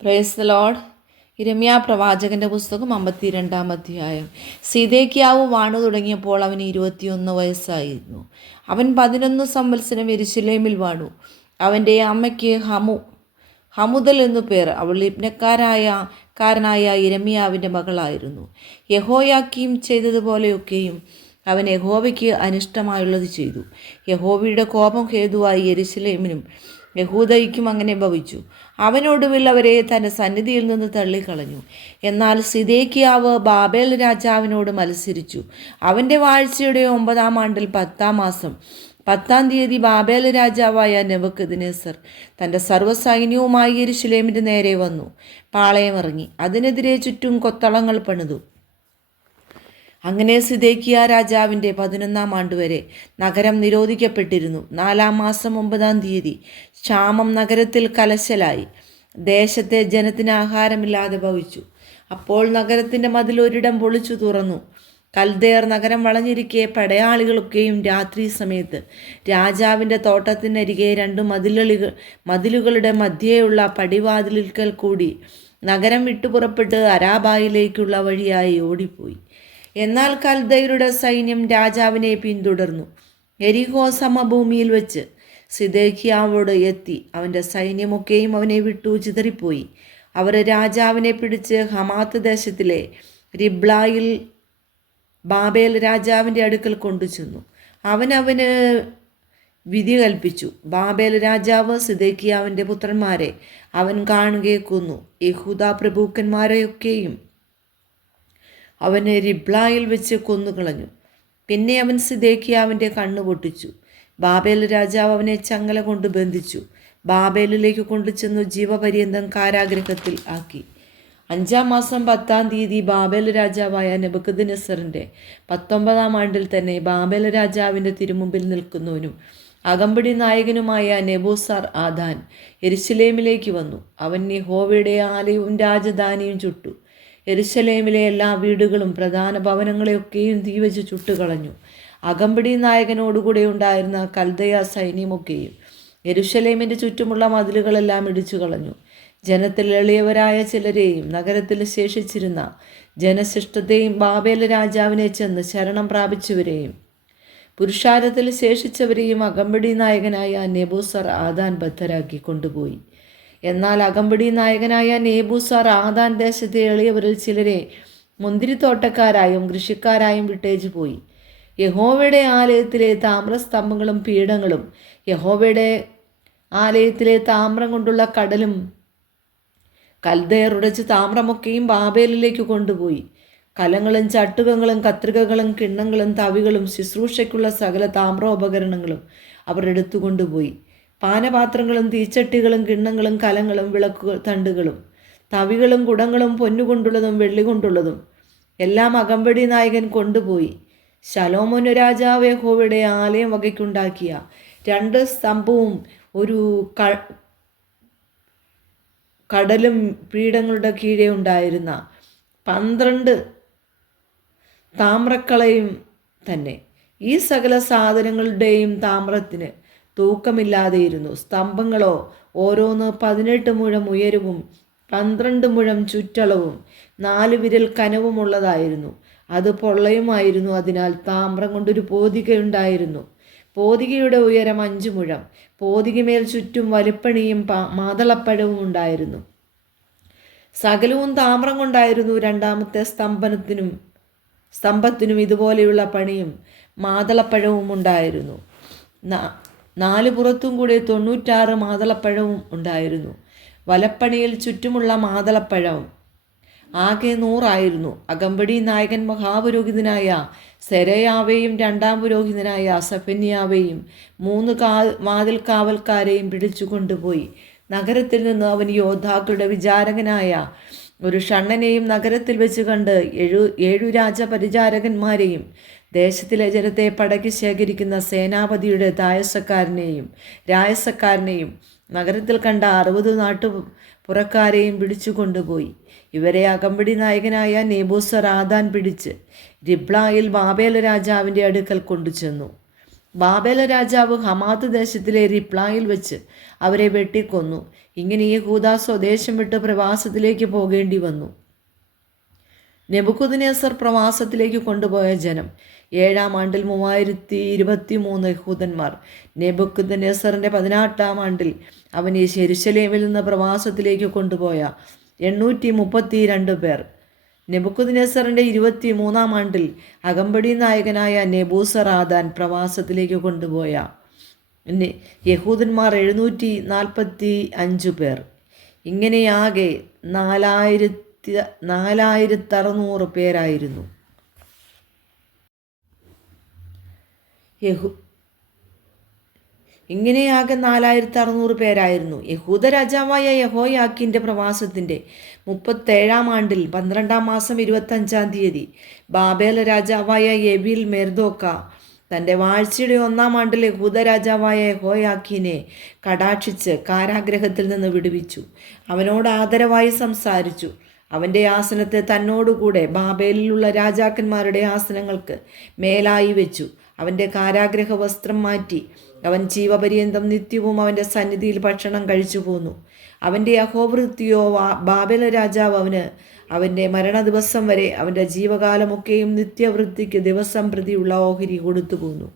Praise the Lord. യിരെമ്യാ പ്രവാചകന്റെ പുസ്തകം 52-ാം അധ്യായം. സിദെക്കീയാവ് വാണു തുടങ്ങിയപ്പോൾ അവന് 21 വയസ്സായിരുന്നു. അവൻ 11 സംവത്സരം യെരൂശലേമിൽ വാണു. അവൻ്റെ അമ്മയ്ക്ക് ഹമുദൽ എന്നു പേർ. അവൾ ലിബ്നക്കാരനായ യിരെമ്യാവിൻ്റെ മകളായിരുന്നു. യെഹോയാക്കീം ചെയ്തതുപോലെയൊക്കെയും അവൻ യഹോവയ്ക്ക് അനിഷ്ടമായുള്ളത് ചെയ്തു. യഹോവയുടെ കോപം ഹേതുവായി യെരൂശലേമിനും യഹൂദയ്ക്കും അങ്ങനെ ഭവിച്ചു. അവനൊടുവിൽ അവരെ തൻ്റെ സന്നിധിയിൽ നിന്ന് തള്ളിക്കളഞ്ഞു. എന്നാൽ സിദെക്കീയാവ് ബാബേൽ രാജാവിനോട് മത്സരിച്ചു. അവൻ്റെ വാഴ്ചയുടെ 9-ാം ആണ്ടിൽ 10-ാം മാസം 10-ാം തീയതി ബാബേൽ രാജാവായ നെബൂഖദ്നേസർ തൻ്റെ സർവ്വസൈന്യവുമായി യെരൂശലേമിൻ്റെ നേരെ വന്നു പാളയമിറങ്ങി അതിനെതിരെ ചുറ്റും കൊത്തളങ്ങൾ പണിതു. അങ്ങനെ സിദെക്കീയാ രാജാവിൻ്റെ 11-ാം ആണ്ടുവരെ നഗരം നിരോധിക്കപ്പെട്ടിരുന്നു. 4-ാം മാസം 9-ാം തീയതി ക്ഷാമം നഗരത്തിൽ കലശലായി. ദേശത്തെ ജനത്തിന് ആഹാരമില്ലാതെ ഭവിച്ചു. അപ്പോൾ നഗരത്തിൻ്റെ മതിൽ ഒരിടം പൊളിച്ചു തുറന്നു. കൽദയർ നഗരം വളഞ്ഞിരിക്കെ പടയാളികളൊക്കെയും രാത്രി സമയത്ത് രാജാവിൻ്റെ തോട്ടത്തിനരികെ 2 മതിലുകളുടെ മധ്യേയുള്ള പടിവാതിലിൽക്കൽ കൂടി നഗരം വിട്ടുപുറപ്പെട്ട് അരാബായിലേക്കുള്ള വഴിയായി ഓടിപ്പോയി. എന്നാൽ കൽദയരുടെ സൈന്യം രാജാവിനെ പിന്തുടർന്നു. യെരിഹോ സമഭൂമിയിൽ വെച്ച് സിദെക്കീയാവോട് എത്തി. അവൻ്റെ സൈന്യമൊക്കെയും അവനെ വിട്ടു ചിതറിപ്പോയി. അവർ രാജാവിനെ പിടിച്ച് ഹമാത്ത് ദേശത്തിലെ റിബ്ലായിൽ ബാബേൽ രാജാവിൻ്റെ അടുക്കൽ കൊണ്ടുചെന്നു. അവന് വിധി കൽപ്പിച്ചു. ബാബേൽ രാജാവ് സിദെക്കീയാവിൻ്റെ പുത്രന്മാരെ അവൻ കാണുകെ കൊന്നു. യഹൂദാ പ്രഭുക്കന്മാരെയൊക്കെയും അവനെ റിബ്ലായിൽ വെച്ച് കൊന്നുകളഞ്ഞു. പിന്നെ അവൻ സിദെക്കീയാവിൻ്റെ കണ്ണ് പൊട്ടിച്ചു. ബാബേൽ രാജാവ് അവനെ ചങ്ങല കൊണ്ട് ബന്ധിച്ചു ബാബേലിലേക്ക് കൊണ്ടുചെന്നു ജീവപര്യന്തം കാരാഗൃഹത്തിൽ ആക്കി. 5-ാം മാസം 10-ാം തീയതി ബാബേൽ രാജാവായ നെബൂഖദ്നേസറിൻ്റെ 19-ാം ആണ്ടിൽ തന്നെ ബാബേൽ രാജാവിൻ്റെ തിരുമുമ്പിൽ നിൽക്കുന്നവനും അകമ്പടി നായകനുമായ നെബൂസർ ആദാൻ യെരൂശലേമിലേക്ക് വന്നു. അവൻ യഹോവയുടെ ആലയവും രാജധാനിയും ചുട്ടു. യെരൂശലേമിലെ എല്ലാ വീടുകളും പ്രധാന ഭവനങ്ങളെയൊക്കെയും തീവച്ച് ചുട്ടുകളഞ്ഞു. അകമ്പടി നായകനോടുകൂടെ ഉണ്ടായിരുന്ന കൽദയ സൈന്യമൊക്കെയും യെരൂശലേമിൻ്റെ ചുറ്റുമുള്ള മതിലുകളെല്ലാം ഇടിച്ചു കളഞ്ഞു. ജനത്തിൽ എളിയവരായ ചിലരെയും നഗരത്തിൽ ശേഷിച്ചിരുന്ന ജനശിഷ്ടത്തെയും ബാബേൽ രാജാവിനെ ചെന്ന് ശരണം പ്രാപിച്ചവരെയും പുരുഷാരത്തിൽ ശേഷിച്ചവരെയും അകമ്പടി നായകനായ നെബൂസർ ആദാൻ ബദ്ധരാക്കി കൊണ്ടുപോയി. എന്നാൽ അകമ്പടി നായകനായ നെബൂസർ ആദാൻ ദേശത്തെ എളിയവരിൽ ചിലരെ മുന്തിരിത്തോട്ടക്കാരായും കൃഷിക്കാരായും വിട്ടേച്ചു പോയി. യഹോവയുടെ ആലയത്തിലെ താമ്രസ്തംഭങ്ങളും പീഠങ്ങളും യഹോവയുടെ ആലയത്തിലെ താമ്രം കൊണ്ടുള്ള കടലും കൽദയർ ഉടച്ച് താമ്രമൊക്കെയും ബാബേലിലേക്ക് കൊണ്ടുപോയി. കലങ്ങളും ചട്ടുകങ്ങളും കത്രികകളും കിണ്ണങ്ങളും തവികളും ശുശ്രൂഷയ്ക്കുള്ള സകല താമ്രോപകരണങ്ങളും അവർ എടുത്തുകൊണ്ടുപോയി. പാനപാത്രങ്ങളും തീച്ചട്ടികളും കിണ്ണങ്ങളും കലങ്ങളും വിളക്കുകൾ തണ്ടുകളും തവികളും കുടങ്ങളും പൊന്നുകൊണ്ടുള്ളതും വെള്ളികൊണ്ടുള്ളതും എല്ലാം അകമ്പടി നായകൻ കൊണ്ടുപോയി. ശലോമോൻ രാജാവ് യഹോവയുടെ ആലയം വകയ്ക്കുണ്ടാക്കിയ 2 സ്തംഭവും ഒരു കടലും പീഠങ്ങളുടെ കീഴെ ഉണ്ടായിരുന്ന 12 താമ്രക്കളയും തന്നെ. ഈ സകല സാധനങ്ങളുടെയും താമ്രത്തിന് തൂക്കമില്ലാതെയിരുന്നു. സ്തംഭങ്ങളോ ഓരോന്ന് 18 മുഴം ഉയരവും 12 മുഴം ചുറ്റളവും 4 വിരൽ കനവുമുള്ളതായിരുന്നു. അത് പൊള്ളയുമായിരുന്നു. അതിനാൽ താമ്രം കൊണ്ടൊരു പോതികയുണ്ടായിരുന്നു. പോതികയുടെ ഉയരം 5 മുഴം. പോതികമേൽ ചുറ്റും വലിപ്പണിയും മാതളപ്പഴവും ഉണ്ടായിരുന്നു. സകലവും താമ്രം കൊണ്ടായിരുന്നു. 2-ാമത്തെ സ്തംഭത്തിനും ഇതുപോലെയുള്ള പണിയും മാതളപ്പഴവും ഉണ്ടായിരുന്നു. 4 പുറത്തും കൂടെ 96 മാതളപ്പഴവും ഉണ്ടായിരുന്നു. വലപ്പണിയിൽ ചുറ്റുമുള്ള മാതളപ്പഴം ആകെ 100 ആയിരുന്നു. അകമ്പടി നായകൻ മഹാപുരോഹിതനായ സെരായാവെയും 2-ാം പുരോഹിതനായ സഫന്യാവെയും 3 വാതിൽ കാവൽക്കാരെയും പിടിച്ചു കൊണ്ടുപോയി. നഗരത്തിൽ നിന്ന് അവൻ യോദ്ധാക്കളുടെ വിചാരകനായ ഒരു ഷണ്ഡനെയും നഗരത്തിൽ വെച്ച് കണ്ട് 7 രാജപരിചാരകന്മാരെയും ദേശത്തിലെ ജനത്തെ പടക്കി ശേഖരിക്കുന്ന സേനാപതിയുടെ രായസക്കാരനെയും നഗരത്തിൽ കണ്ട 60 നാട്ടുപുറക്കാരെയും പിടിച്ചു കൊണ്ടുപോയി. ഇവരെ അകമ്പടി നായകനായ നെബൂസർ ആദാൻ പിടിച്ച് റിബ്ലായിൽ ബാബേൽ രാജാവിൻ്റെ അടുക്കൽ കൊണ്ടുചെന്നു. ബാബേൽ രാജാവ് ഹമാത്ത് ദേശത്തിലെ റിപ്ലായിൽ വെച്ച് അവരെ വെട്ടിക്കൊന്നു. ഇങ്ങനെ യഹൂദ സ്വദേശം വിട്ട് പ്രവാസത്തിലേക്ക് പോകേണ്ടി വന്നു. നെബൂഖദ്നേസർ പ്രവാസത്തിലേക്ക് കൊണ്ടുപോയ ജനം. 7-ാം ആണ്ടിൽ 3023 യഹൂദന്മാർ. നെബൂഖദ്നേസറിൻ്റെ 18-ാം ആണ്ടിൽ അവൻ യെരൂശലേമിൽ നിന്ന് പ്രവാസത്തിലേക്ക് കൊണ്ടുപോയ 832 പേർ. നെബൂഖദ്നേസറിൻ്റെ 23-ാം ആണ്ടിൽ അകമ്പടി നായകനായ നെബൂസറാദാൻ പ്രവാസത്തിലേക്ക് കൊണ്ടുപോയ യഹൂദന്മാർ 745 പേർ. ഇങ്ങനെയാകെ 4600 പേരായിരുന്നു. ഇങ്ങനെയാകെ 4600 പേരായിരുന്നു. യഹൂദ രാജാവായ യെഹോയാക്കീൻ്റെ പ്രവാസത്തിൻ്റെ 37-ാം ആണ്ടിൽ 12-ാം മാസം 25-ാം തീയതി ബാബേൽ രാജാവായ എബീൽ മെർദോക്ക തൻ്റെ വാഴ്ചയുടെ 1-ാം ആണ്ടിൽ യഹൂദ രാജാവായ യെഹോയാക്കീനെ കടാക്ഷിച്ച് കാരാഗ്രഹത്തിൽ നിന്ന് വിടുവിച്ചു. അവനോട് ആദരവായി സംസാരിച്ചു. അവൻ്റെ ആസനത്തെ തന്നോടുകൂടെ ബാബേലിലുള്ള രാജാക്കന്മാരുടെ ആസനങ്ങൾക്ക് മേലായി വെച്ചു. അവൻ്റെ കാരാഗ്രഹ വസ്ത്രം മാറ്റി. അവൻ ജീവപര്യന്തം നിത്യവും അവൻ്റെ സന്നിധിയിൽ ഭക്ഷണം കഴിച്ചു പോന്നു. അവൻ്റെ അഹോവൃത്തിയോ ബാബേൽ രാജാവ് അവൻ്റെ മരണദിവസം വരെ അവൻ്റെ ജീവകാലമൊക്കെയും നിത്യവൃത്തിക്ക് ദിവസം പ്രതിയുള്ള ഓഹരി കൊടുത്തു പോന്നു.